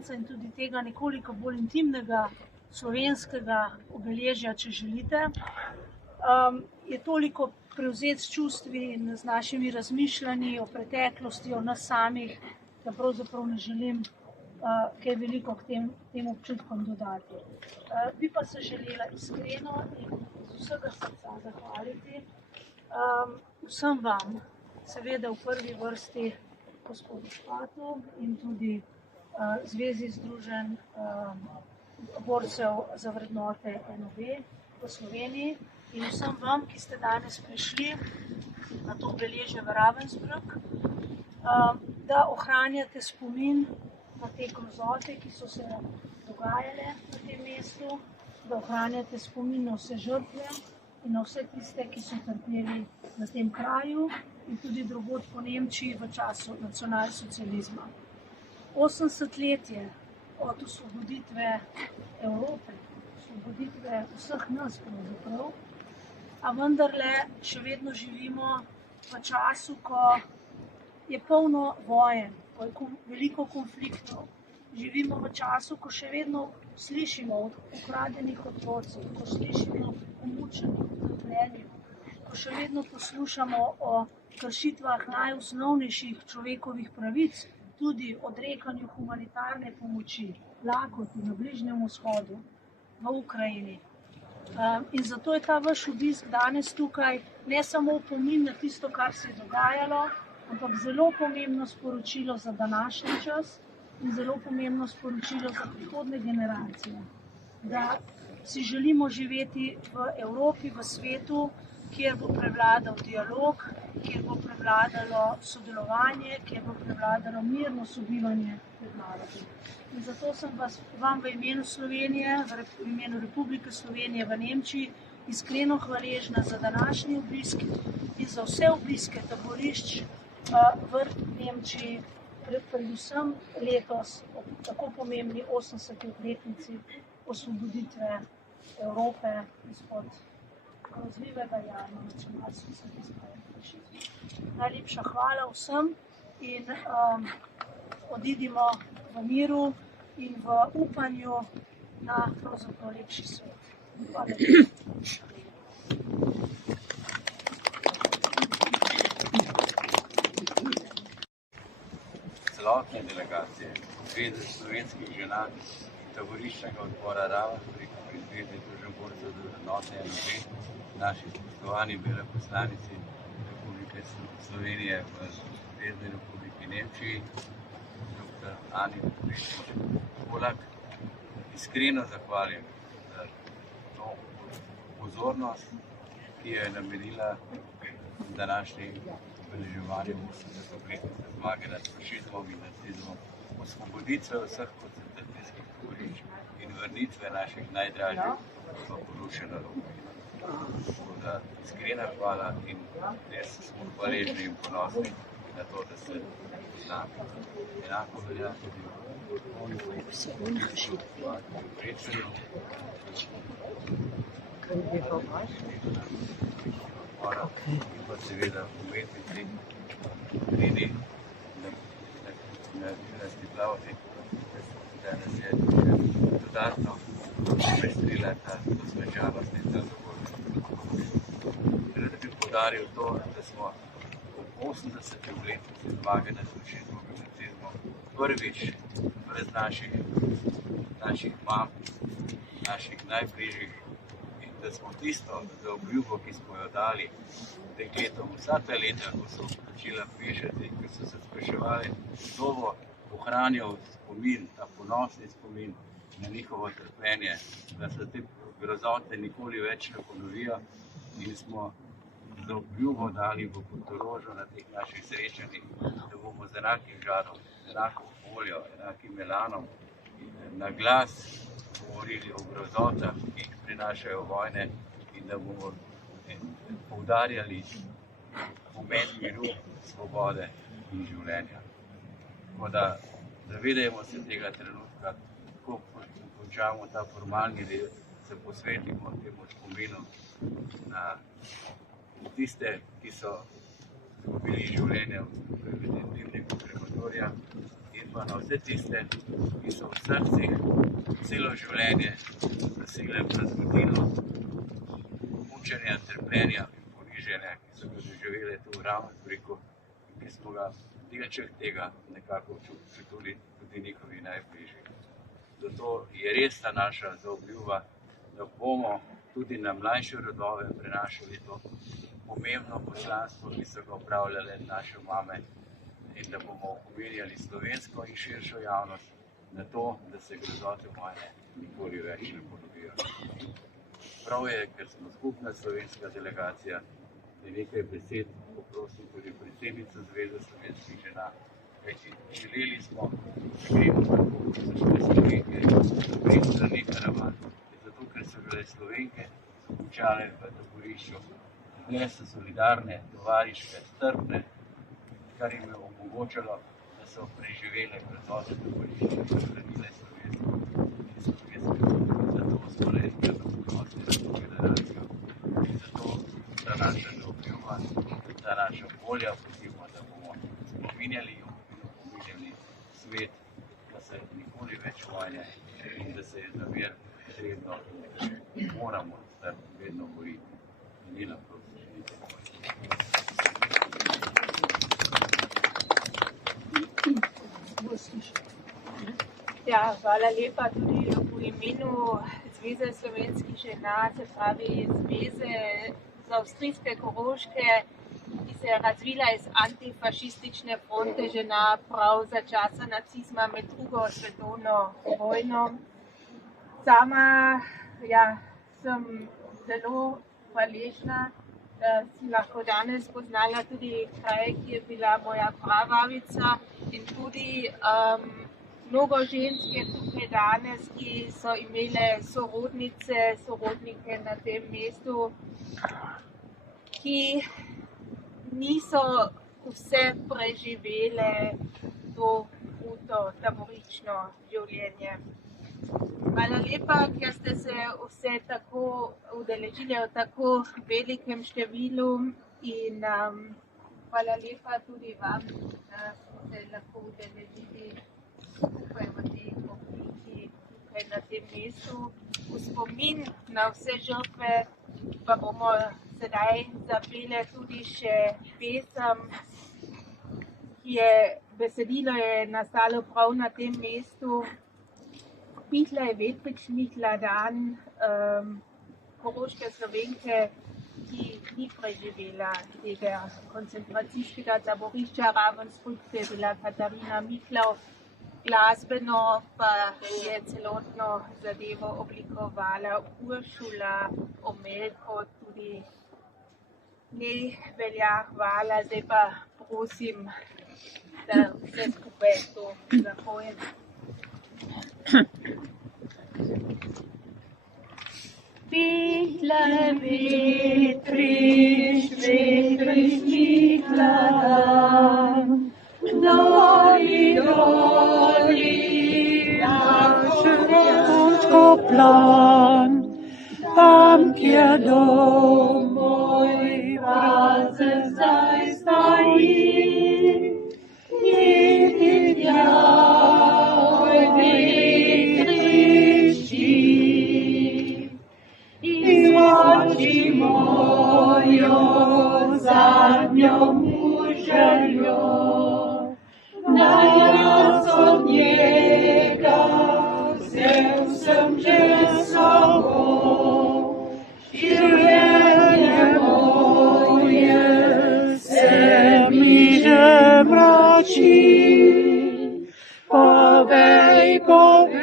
venca in tudi tega nekoliko bolj intimnega slovenskega obeležja, če želite, je toliko prevzet s čustvi in z našimi razmišljanji o preteklosti, o nas samih, da pravzaprav ne želim kaj veliko k tem občutkom dodati. Bi pa se želela iskreno in z vsega srca zahvaliti vsem vam, seveda v prvi vrsti gospodu Špatu in tudi Zvezi združenj borcev za vrednote NOB v Sloveniji in vsem vam, ki ste danes prišli na to obeležje v Ravensbrück, da ohranjate spomin na te grozote, ki so se dogajale na tem mestu, da ohranjate spomin na vse žrtve in na vse tiste, ki so trpeli na tem kraju in tudi drugod po Nemčiji v času nacionalsocializma. 80 let je od osvoboditve Evrope, osvoboditve vseh nas pravzaprav, a vendarle še vedno živimo v času, ko je polno vojen, ko je veliko konfliktov. Živimo v času, ko še vedno slišimo o ukradenih otrocih, ko slišimo o mučenju, o trpljenju, ko še vedno poslušamo o kršitvah najosnovnejših človekovih pravic, tudi odrekanju humanitarne pomoči, lakoti na Bližnjem vzhodu, v Ukrajini. In zato je ta vaš obisk danes tukaj ne samo opomin na tisto, kar se je dogajalo, ampak zelo pomembno sporočilo za današnji čas in zelo pomembno sporočilo za prihodnje generacije, da si želimo živeti v Evropi, v svetu, kjer bo prevladal dialog, kjer bo prevladalo sodelovanje, kjer bo prevladalo mirno sobivanje med narodi. In zato sem vam v imenu Slovenije, v imenu Republike Slovenije v Nemčiji iskreno hvaležna za današnji obisk in za vse obiske taborišč v Nemčiji, predvsem letos ob tako pomembni 80. obletnici osvoboditve Evrope izpod grozljivega jarma nacionalsocializma in fašizma. Najlepša hvala vsem in odidimo v miru in v upanju na pravzaprav lepši svet. Hvala. Celotne delegacije Zveze slovenskih žena taboriščnega odbora Ravensbrück pri Zvezi združenj borcev za vrednote NOB, naši spoštovani veleposlanici Republike Slovenije v Zvezni Republiki Nemčiji, dr. Ani Polak, iskreno zahvalim za to pozornost, ki jo je namenila današnji obeleževanju 80. obletnice zmage nad fašizmom in nacizmom, osvoboditve vseh koncentracijskih taborišč in vrnitve naših najdražjih v porušeno Evropo. Tako da iskrena hvala in res smo hvaležni in ponosni na to, da se z nami enako velja tudi in pa seveda umetnici, vidi na Dinasti Plavci, da nas je dodatno prestrila ta dosmečanost in ta zagovornost. Rad bi poudaril to, da smo ob 80. obletnici zmage nad fašizmom in nacizmom prvič brez naših mam, naših najbližjih, in da smo tisto za obljubo, ki smo jo dali dekletom vsa ta leta, ko so začela pišati, ko so se spraševali, kdo bo ohranjal spomin, ta ponosni spomin na njihovo trpljenje, da se te grozote nikoli več ne ponovijo, in smo za obljubo dali v Portorožu na teh naših srečanjih, da bomo z enakim žarom, z enako voljo, enakim elanom na glas govorili o grozotah, ki jih prinašajo vojne, in da bomo poudarjali pomen miru, svobode in življenja. Tako da zavedajmo se tega trenutka, ko končamo ta formalni del, se posvetimo temu spominu na tiste, ki so izgubili življenje v dimniku krematorija, in pa na vse tiste, ki so v srcih celo življenje nosile prazgodino mučenja, trpljenja in ponižanja, ki so ga doživele tu v Ravensbrücku in ki smo ga delček tega nekako čutili tudi njihovi najbližji. Zato je res ta naša zaobljuba, da bomo tudi na mlajše rodove prenašali to pomembno poslanstvo, ki so ga upravljale naše mame, in da bomo umirjali slovensko in širšo javnost na to, da se grozote vojne nikoli več ne ponovijo. Prav je, ker smo skupna slovenska delegacija, da nekaj besed poprosim tudi predsednico Zveze slovenskih žena, kajti želeli smo, da gremo tako, kot so bile Slovenke, pri strani karavan. Zato, ker so bile Slovenke, so končale v taborišču. Bile so solidarne, tovariške, strpne, kar jim je omogočalo, da so preživele grozote taborišča, so branile Slovensko in slovensko. Zato smo rekli, da ponosni na to generacijo. In zato ta naša zaobljuba, ta naša volja pozivamo, da bomo spominjali in opominjali svet, da se nikoli več vojne in da se je za mir potrebno in da moramo se vedno boriti. Ni nam prosim, želite Ja, hvala lepa tudi v imenu Zveze slovenskih žena, se pravi Zveze z avstrijske Koroške, ki se je razvila iz antifašistične fronte žena prav za časa nacizma med drugo svetovno vojno. Sama sem zelo hvaležna, da si lahko danes poznala tudi kraj, ki je bila moja prababica, in tudi mnogo žensk je tukaj danes, ki so imele sorodnike na tem mestu, ki niso vse preživele to kruto taboriščno življenje. Hvala lepa, ker ste se vse tako udeležili v tako velikem številu, in hvala lepa tudi vam, da smo se lahko udeležili tukaj v tej obliki, tukaj na tem mestu. V spomin na vse žrtve pa bomo sedaj zapele tudi še pesem, besedilo je nastalo prav na tem mestu. Michla je Vetričnikla dan, koroške Slovenke, ki ni preživela tega koncentracijskega taborišča Ravensbrück, je bila Katarina Michlau. Glasbeno pa je celotno zadevo oblikovala Uršula Omelko, tudi njej velja hvala. Zdaj pa prosim, da vse skupaj to zapojem. Michla je Vetričnikla dan, doli, naš plan, tam, kjer dom moj prazen zdaj stoji, niti mojo zadnjo muželjo, naj jaz od njega vzel sem že sobo, življenje moje se mi že mrači, povej, povej,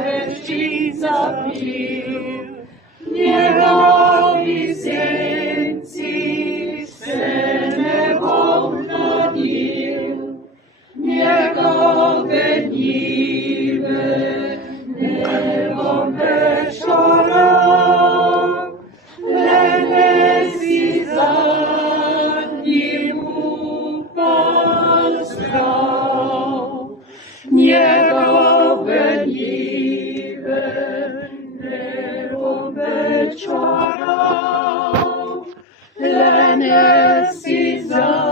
reči zapil, njegovi senci se ne bom nadil, njegove njive ne bom več oral, le ne si zadnji mu pozdrav, njegove njive ne bom več oral, le ne si zadnji